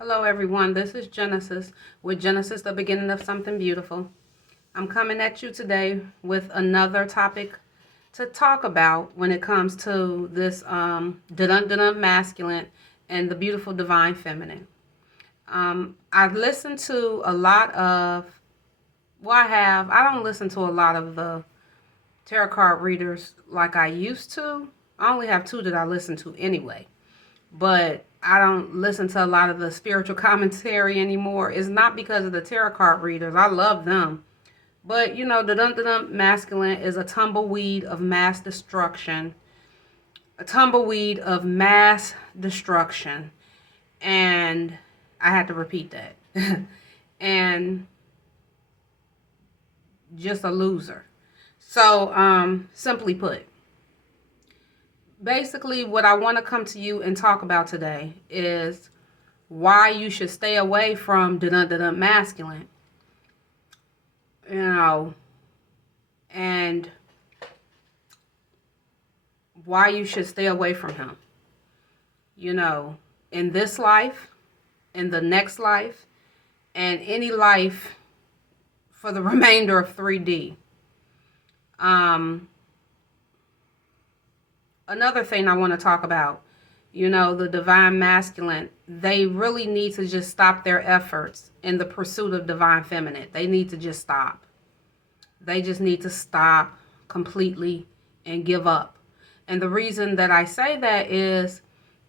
Hello, everyone. This is Genesis with Genesis, the beginning of something beautiful. I'm coming at you today with another topic to talk about when it comes to this dun masculine and the beautiful divine feminine. I've listened to a lot of, I don't listen to a lot of the tarot card readers like I used to. I only have two that I listen to anyway. But I don't listen to a lot of the spiritual commentary anymore. It's not because of the tarot card readers. I love them. But, the dun masculine is a tumbleweed of mass destruction. A tumbleweed of mass destruction. And I had to repeat that. And just a loser. So, simply put, basically what I want to come to you and talk about today is why you should stay away from dun masculine. And why you should stay away from him. In this life, in the next life, and any life for the remainder of 3D. Another thing I want to talk about, the divine masculine, they really need to just stop their efforts in the pursuit of divine feminine. They need to just stop. They just need to stop completely and give up. And the reason that I say that is,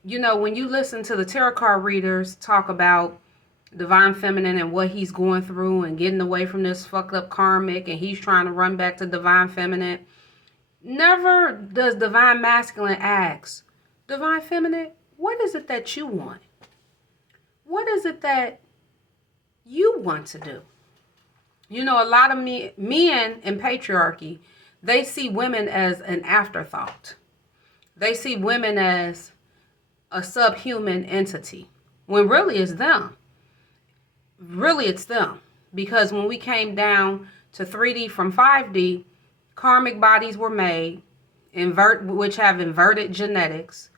when you listen to the tarot card readers talk about divine feminine and what he's going through and getting away from this fucked up karmic and he's trying to run back to divine feminine, never does divine masculine ask, divine feminine, what is it that you want? What is it that you want to do? A lot of men in patriarchy, they see women as an afterthought. They see women as a subhuman entity, when really it's them. Really it's them. Because when we came down to 3D from 5D, karmic bodies were made, which have inverted genetics.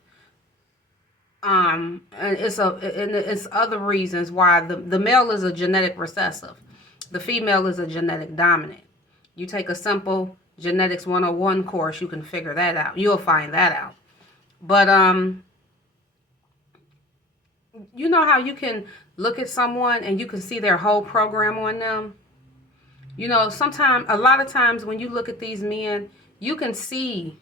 And it's other reasons why the male is a genetic recessive. The female is a genetic dominant. You take a simple genetics 101 course, you can figure that out. You'll find that out. But you know how you can look at someone and you can see their whole program on them? A lot of times when you look at these men, you can see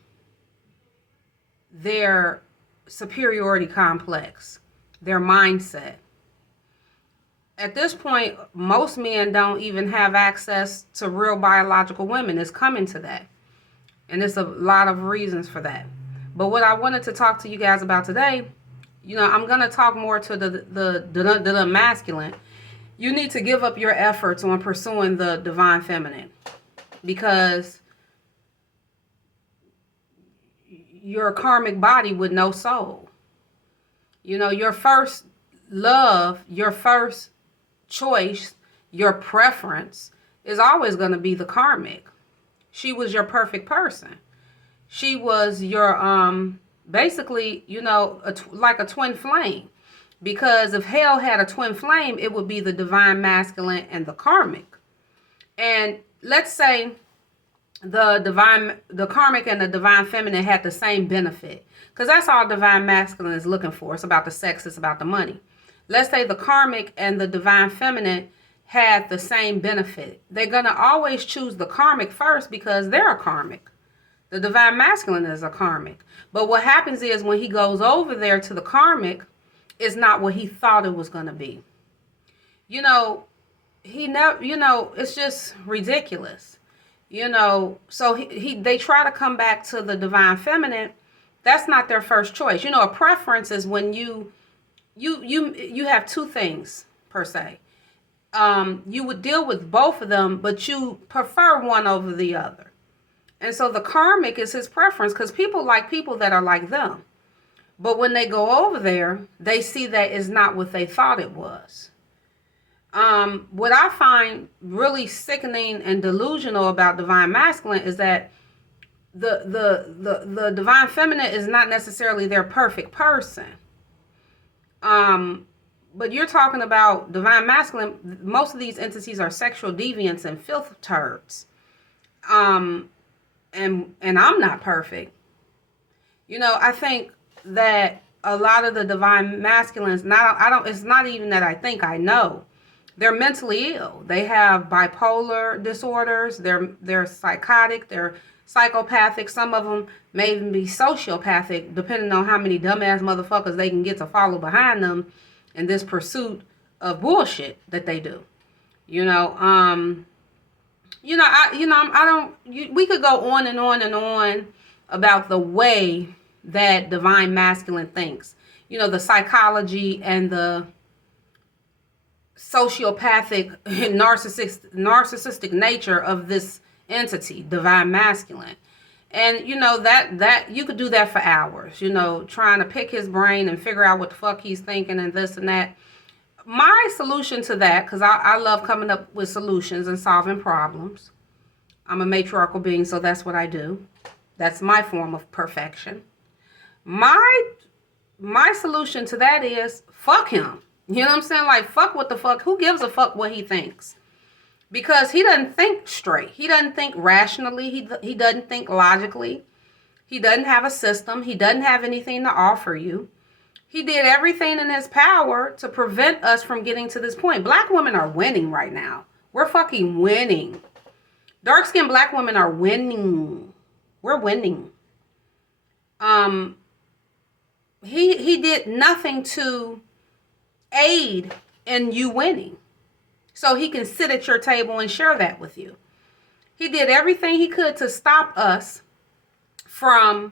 their superiority complex, their mindset. At this point, most men don't even have access to real biological women. It's coming to that. And there's a lot of reasons for that. But what I wanted to talk to you guys about today, I'm going to talk more to the masculine. You need to give up your efforts on pursuing the divine feminine, because you're a karmic body with no soul. Your first love, your first choice, your preference is always going to be the karmic. She was your perfect person. She was your, basically, like a twin flame. Because if hell had a twin flame, it would be the divine masculine and the karmic. And let's say the karmic and the divine feminine had the same benefit. Because that's all divine masculine is looking for. It's about the sex, it's about the money. Let's say the karmic and the divine feminine had the same benefit. They're going to always choose the karmic first because they're a karmic. The divine masculine is a karmic. But what happens is when he goes over there to the karmic, it's not what he thought it was going to be. He never, it's just ridiculous. So they try to come back to the divine feminine. That's not their first choice. A preference is when you have two things per se. You would deal with both of them, but you prefer one over the other. And so the karmic is his preference because people like people that are like them. But when they go over there, they see that it's not what they thought it was. What I find really sickening and delusional about divine masculine is that the divine feminine is not necessarily their perfect person. But you're talking about divine masculine. Most of these entities are sexual deviants and filth turds. And I'm not perfect. I think that a lot of the divine masculines, it's not even that I think, I know. They're mentally ill. They have bipolar disorders. They're psychotic. They're psychopathic. Some of them may even be sociopathic, depending on how many dumbass motherfuckers they can get to follow behind them in this pursuit of bullshit that they do. We could go on and on and on about the way that divine masculine thinks. The psychology and the sociopathic and narcissistic nature of this entity, divine masculine. And that you could do that for hours, trying to pick his brain and figure out what the fuck he's thinking and this and that. My solution to that, because I love coming up with solutions and solving problems. I'm a matriarchal being, so that's what I do. That's my form of perfection. My solution to that is fuck him. You know what I'm saying? Like, fuck what the fuck. Who gives a fuck what he thinks? Because he doesn't think straight. He doesn't think rationally. He doesn't think logically. He doesn't have a system. He doesn't have anything to offer you. He did everything in his power to prevent us from getting to this point. Black women are winning right now. We're fucking winning. Dark-skinned black women are winning. We're winning. He did nothing to aid in you winning, so he can sit at your table and share that with you. He did everything he could to stop us from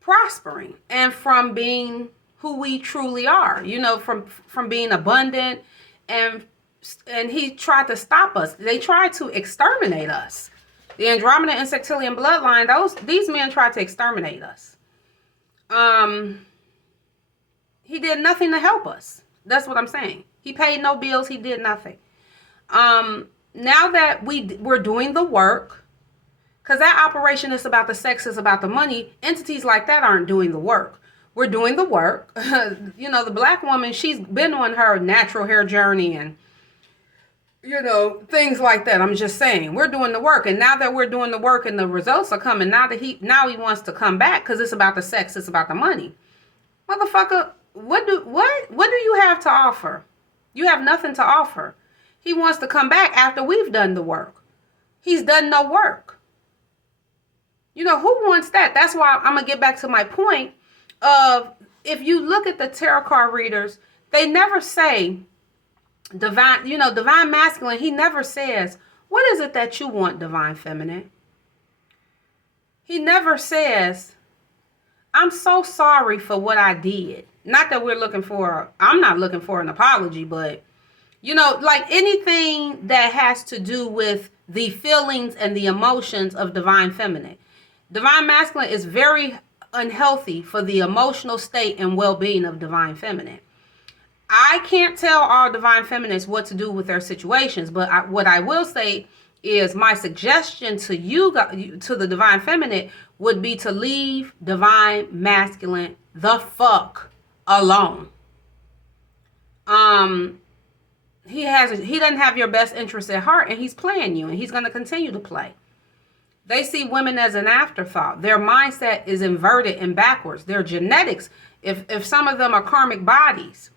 prospering and from being who we truly are, from being abundant, and he tried to stop us. They tried to exterminate us. The Andromeda Insectilian bloodline, these men tried to exterminate us. He did nothing to help us. That's what I'm saying. He paid no bills. He did nothing. Now that we're doing the work, because that operation is about the sex, is about the money, entities like that aren't doing the work. We're doing the work. The black woman, she's been on her natural hair journey and, things like that. I'm just saying, we're doing the work. And now that we're doing the work and the results are coming, now he wants to come back because it's about the sex, it's about the money. Motherfucker, what do you have to offer? You have nothing to offer. He wants to come back after we've done the work. He's done no work. Who wants that? That's why I'm going to get back to my point of, if you look at the tarot card readers, they never say divine masculine. He never says, what is it that you want, divine feminine? He never says, I'm so sorry for what I did. Not that I'm not looking for an apology, but, like anything that has to do with the feelings and the emotions of divine feminine. Divine masculine is very unhealthy for the emotional state and well-being of divine feminine. I can't tell all divine feminists what to do with their situations, but what I will say is my suggestion to you, to the divine feminine, would be to leave divine masculine the fuck alone. He doesn't have your best interest at heart, and he's playing you, and he's going to continue to play. They see women as an afterthought. Their mindset is inverted and backwards. Their genetics, if some of them are karmic bodies,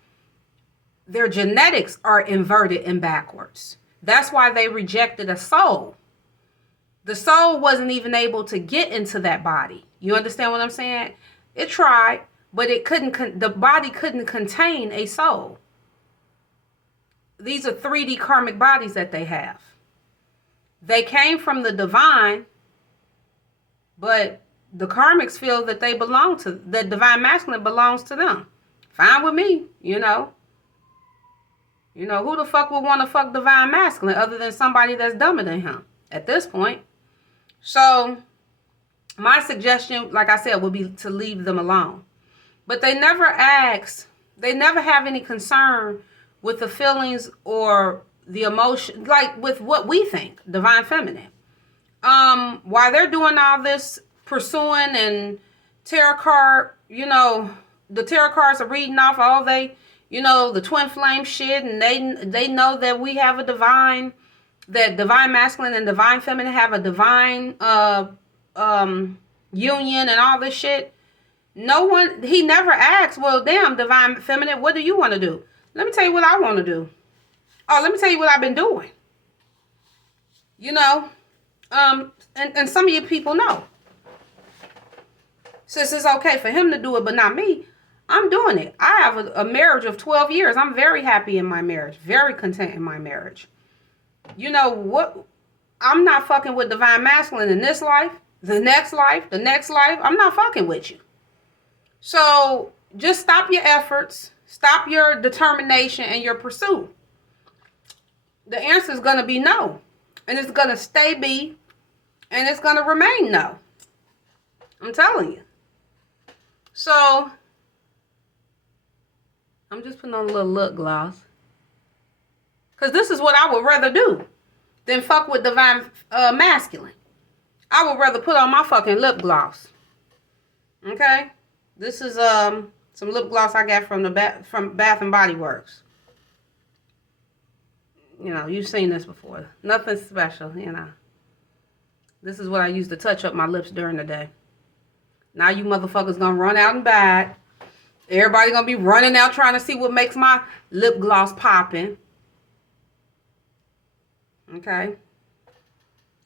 their genetics are inverted and backwards. That's why they rejected a soul. The soul wasn't even able to get into that body. You understand what I'm saying? It tried, but the body couldn't contain a soul. These are 3D karmic bodies that they have. They came from the divine, but the karmics feel that that divine masculine belongs to them. Fine with me, who the fuck would want to fuck divine masculine other than somebody that's dumber than him at this point? So my suggestion, like I said, would be to leave them alone. But they never have any concern with the feelings or the emotion, like with what we think, divine feminine. While they're doing all this pursuing and tarot card, the tarot cards are reading off all they, the twin flame shit, and they know that we have that divine masculine and divine feminine have a divine union and all this shit. He never asks, well, damn, divine feminine, what do you want to do? Let me tell you what I want to do. Oh, let me tell you what I've been doing. And some of you people know. Since it's okay for him to do it, but not me, I'm doing it. I have a marriage of 12 years. I'm very happy in my marriage. Very content in my marriage. You know what? I'm not fucking with divine masculine in this life, the next life. I'm not fucking with you. So just stop your efforts. Stop your determination and your pursuit. The answer is going to be no. And it's going to stay be. And it's going to remain no. I'm telling you. So, I'm just putting on a little lip gloss. Because this is what I would rather do than fuck with divine masculine. I would rather put on my fucking lip gloss. Okay? This is some lip gloss I got from Bath and Body Works. You've seen this before. Nothing special, This is what I use to touch up my lips during the day. Now you motherfuckers gonna run out and buy it. Everybody gonna be running out trying to see what makes my lip gloss popping. Okay.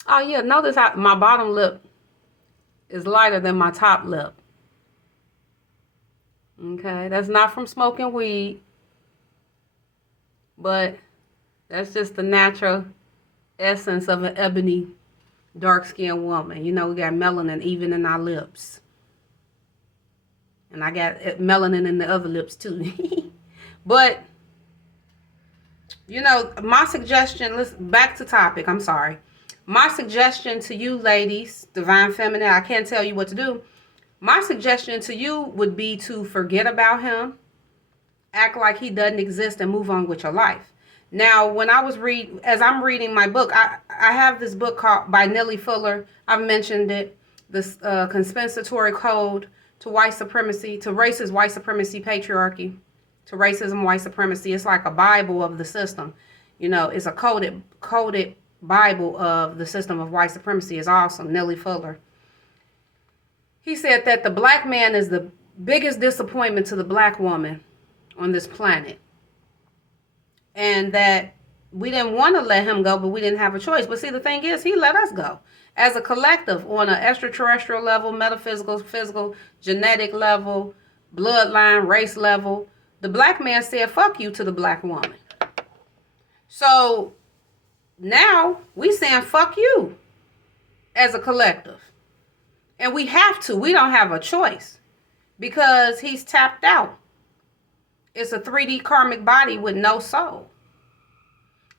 Oh yeah, notice how my bottom lip is lighter than my top lip. Okay, that's not from smoking weed. But that's just the natural essence of an ebony, dark-skinned woman. We got melanin even in our lips. And I got melanin in the other lips too. But, my suggestion, back to topic, I'm sorry. My suggestion to you ladies, divine feminine, I can't tell you what to do. My suggestion to you would be to forget about him, act like he doesn't exist, and move on with your life. Now, when as I'm reading my book, I have this book by Nellie Fuller. I've mentioned it, this Compensatory Code to White Supremacy, to Racist White Supremacy Patriarchy, to Racism White Supremacy. It's like a Bible of the system. It's a coded Bible of the system of white supremacy. Is awesome. Nellie Fuller. He said that the black man is the biggest disappointment to the black woman on this planet. And that we didn't want to let him go, but we didn't have a choice. But see, the thing is, he let us go. As a collective, on an extraterrestrial level, metaphysical, physical, genetic level, bloodline, race level, the black man said, fuck you to the black woman. So now we saying, fuck you as a collective. And we have to. We don't have a choice because he's tapped out. It's a 3D karmic body with no soul.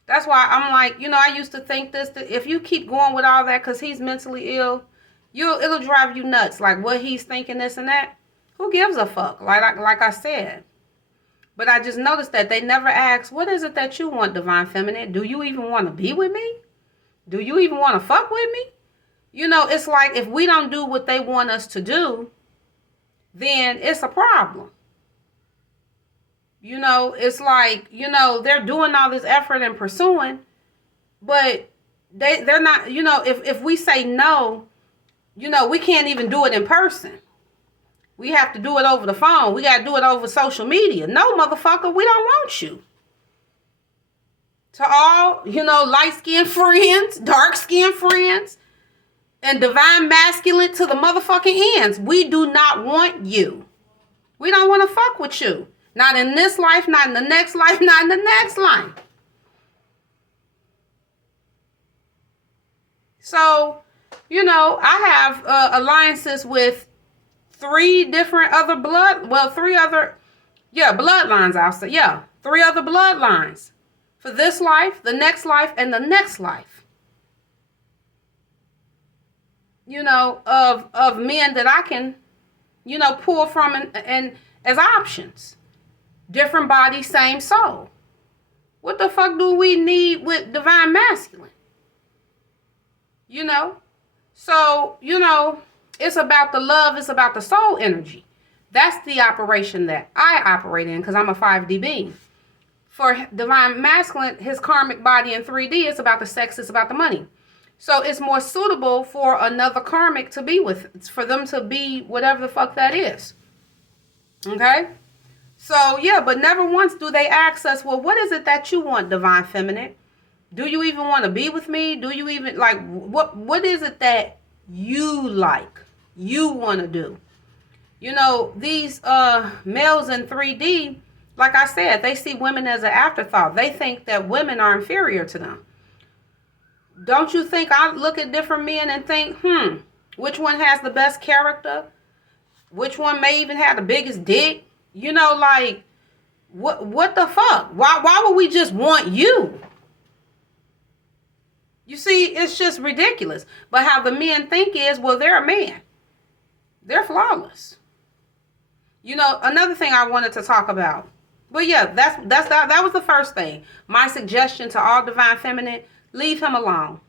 That's why I'm like, I used to think this, that if you keep going with all that because he's mentally ill, it'll drive you nuts. Like what he's thinking, this and that. Who gives a fuck? Like I said. But I just noticed that they never ask, what is it that you want, divine feminine? Do you even want to be with me? Do you even want to fuck with me? It's like if we don't do what they want us to do, then it's a problem. It's like, they're doing all this effort and pursuing, but they're not, if we say no, we can't even do it in person. We have to do it over the phone. We got to do it over social media. No, motherfucker, we don't want you. To all, light-skinned friends, dark-skinned friends, and divine masculine to the motherfucking ends. We do not want you. We don't want to fuck with you. Not in this life, not in the next life, not in the next life. So, I have alliances with three other bloodlines, I'll say. Yeah, 3 other bloodlines. For this life, the next life, and the next life. Of men that I can, pull from and as options. Different body, same soul. What the fuck do we need with divine masculine? So, it's about the love, it's about the soul energy. That's the operation that I operate in because I'm a 5D being. For divine masculine, his karmic body in 3D, it's about the sex, it's about the money. So it's more suitable for another karmic to be with, for them to be whatever the fuck that is. Okay? So, yeah, but never once do they ask us, well, what is it that you want, divine feminine? Do you even want to be with me? Do you even, like, what is it that you like, you want to do? You know, these males in 3D, like I said, they see women as an afterthought. They think that women are inferior to them. Don't you think I look at different men and think, which one has the best character? Which one may even have the biggest dick? You know, like, what the fuck? Why would we just want you? You see, it's just ridiculous. But how the men think is, well, they're a man. They're flawless. You know, another thing I wanted to talk about. But yeah, that was the first thing. My suggestion to all divine feminine, leave him alone.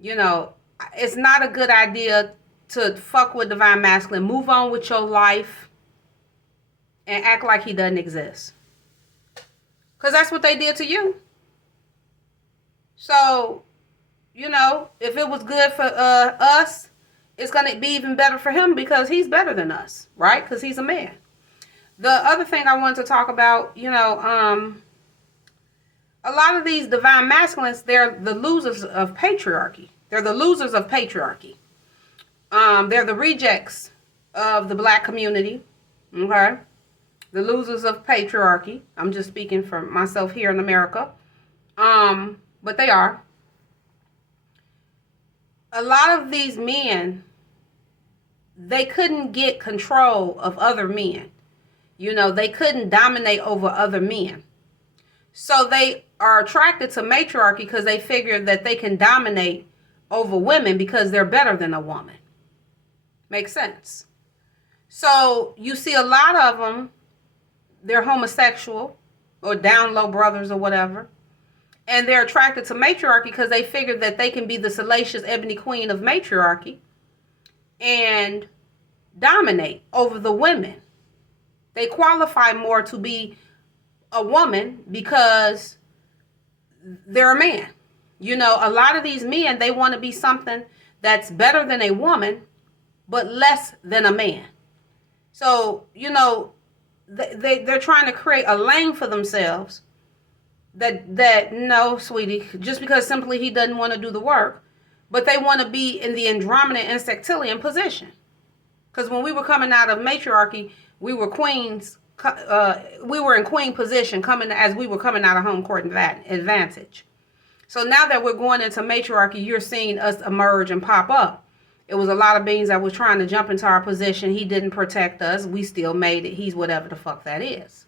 You know, it's not a good idea to fuck with divine masculine. Move on with your life and act like he doesn't exist. Because that's what they did to you. So, you know, if it was good for us, it's going to be even better for him because he's better than us, right? Because he's a man. The other thing I wanted to talk about, you know, a lot of these divine masculines, they're the losers of patriarchy. They're the losers of patriarchy. They're the rejects of the black community, okay? The losers of patriarchy. I'm just speaking for myself here in America. But they are. A lot of these men, they couldn't get control of other men. You know, they couldn't dominate over other men. So they are attracted to matriarchy because they figure that they can dominate over women because they're better than a woman. Makes sense. So you see a lot of them, they're homosexual or down low brothers or whatever. And they're attracted to matriarchy because they figure that they can be the salacious ebony queen of matriarchy and dominate over the women. They qualify more to be a woman because they're a man. You know, a lot of these men, they want to be something that's better than a woman, but less than a man. So, you know, they're trying to create a lane for themselves that no, sweetie, just because simply he doesn't want to do the work, but they want to be in the Andromeda and Sectilian position. Because when we were coming out of matriarchy, we were queens. We were in queen position as we were coming out of home court advantage. So now that we're going into matriarchy, you're seeing us emerge and pop up. It was a lot of beings that was trying to jump into our position. He didn't protect us. We still made it. He's whatever the fuck that is.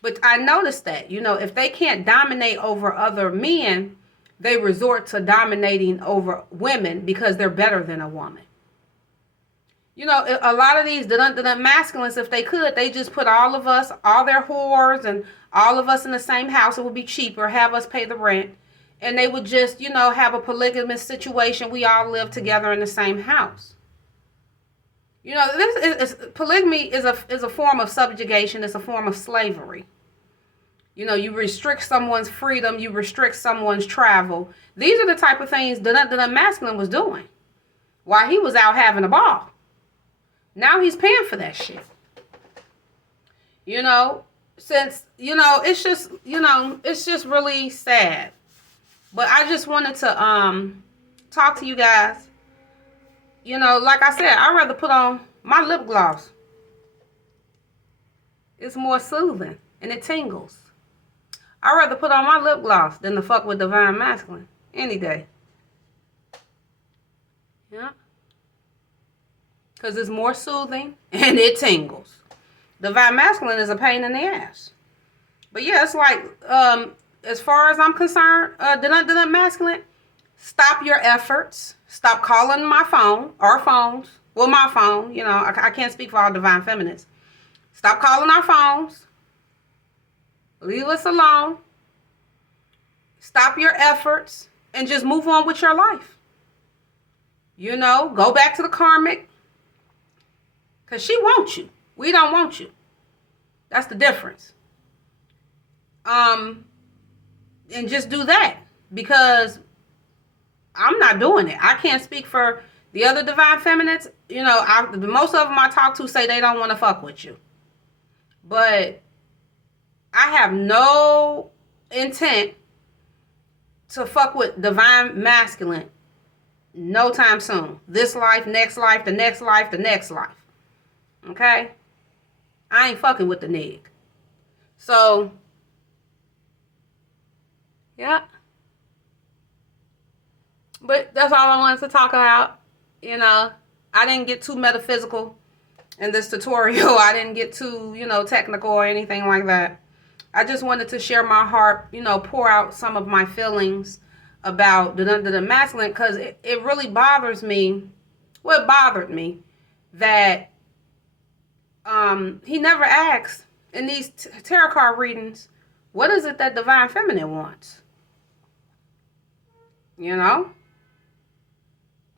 But I noticed that, you know, if they can't dominate over other men, they resort to dominating over women because they're better than a woman. You know, a lot of these masculines, if they could, they just put all of us, all their whores and all of us in the same house. It would be cheaper, have us pay the rent. And they would just, you know, have a polygamous situation. We all live together in the same house. You know, polygamy is a form of subjugation. It's a form of slavery. You know, you restrict someone's freedom. You restrict someone's travel. These are the type of things the masculine was doing while he was out having a ball. Now he's paying for that shit. You know, since, you know, it's just, you know, it's just really sad. But I just wanted to talk to you guys. You know, like I said, I'd rather put on my lip gloss. It's more soothing and it tingles. I'd rather put on my lip gloss than to fuck with divine masculine any day. Yeah. Because it's more soothing and it tingles. Divine masculine is a pain in the ass. But yeah, it's like, as far as I'm concerned, the masculine, stop your efforts. Stop calling my phone, our phones. Well, my phone, you know, I can't speak for all divine feminists. Stop calling our phones. Leave us alone. Stop your efforts and just move on with your life. You know, go back to the karmic. Because she wants you. We don't want you. That's the difference. And just do that, because I'm not doing it. I can't speak for the other divine feminines. You know, most of them I talk to say they don't want to fuck with you. But I have no intent to fuck with divine masculine no time soon. This life, next life, the next life, the next life. Okay? I ain't fucking with the nigga. So, yeah. But that's all I wanted to talk about. You know, I didn't get too metaphysical in this tutorial. I didn't get too, technical or anything like that. I just wanted to share my heart, pour out some of my feelings about the masculine, because it really bothers me. Well, it bothered me that he never asks in these tarot card readings, what is it that divine feminine wants? I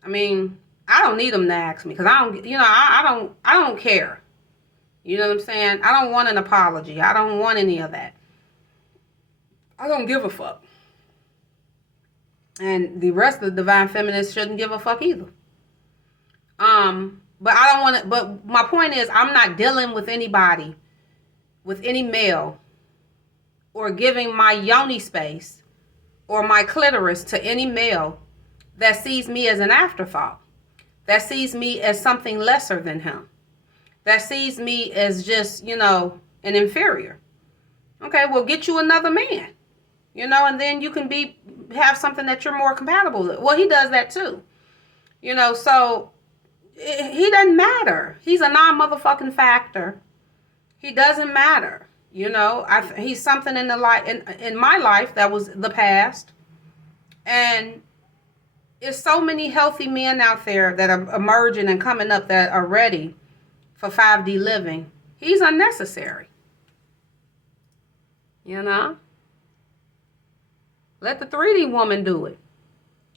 mean, I don't need them to ask me, because I don't care. You know what I'm saying? I don't want an apology. I don't want any of that. I don't give a fuck. And the rest of the divine feminists shouldn't give a fuck either. But I don't want to, but my point is, I'm not dealing with anybody, with any male, or giving my yoni space or my clitoris to any male that sees me as an afterthought, that sees me as something lesser than him, that sees me as just, an inferior. Okay, well, get you another man, and then you can have something that you're more compatible with. Well, he does that too, so he doesn't matter. He's a non-motherfucking factor. He doesn't matter. He's something in my life that was the past. And there's so many healthy men out there that are emerging and coming up that are ready for 5D living. He's unnecessary. Let the 3D woman do it.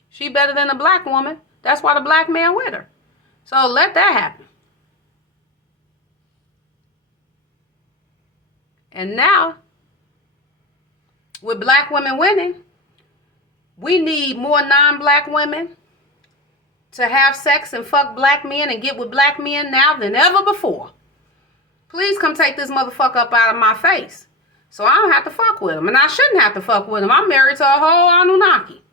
She better than a black woman. That's why the black man with her. So let that happen. And now, with black women winning, we need more non-black women to have sex and fuck black men and get with black men now than ever before. Please come take this motherfucker up out of my face, so I don't have to fuck with him. And I shouldn't have to fuck with him. I'm married to a whole Anunnaki.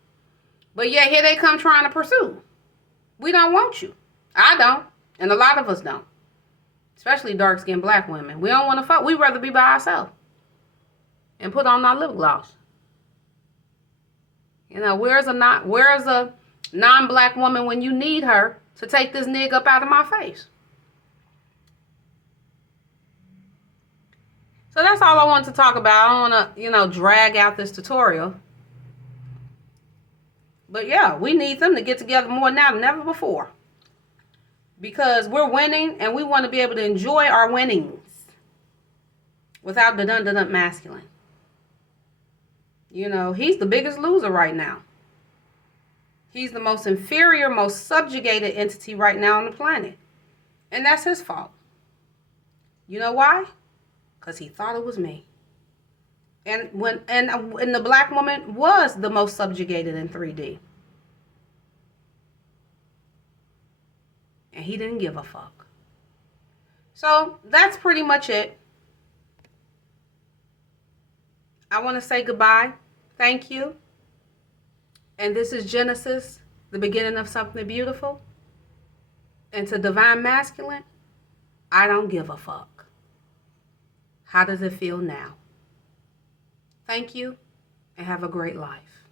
But yeah, here they come trying to pursue. We don't want you. I don't. And a lot of us don't. Especially dark-skinned black women. We don't want to fuck. We'd rather be by ourselves and put on our lip gloss. Where's a non-black woman when you need her to take this nigga up out of my face? So that's all I wanted to talk about. I don't want to, drag out this tutorial. But yeah, we need them to get together more now than ever before. Because we're winning, and we want to be able to enjoy our winnings without the dun-dun-dun masculine. He's the biggest loser right now. He's the most inferior, most subjugated entity right now on the planet. And that's his fault. You know why? Because he thought it was me. And the black woman was the most subjugated in 3D. And he didn't give a fuck. So that's pretty much it. I want to say goodbye. Thank you. And this is Genesis, the beginning of something beautiful. And to divine masculine, I don't give a fuck. How does it feel now? Thank you, and have a great life.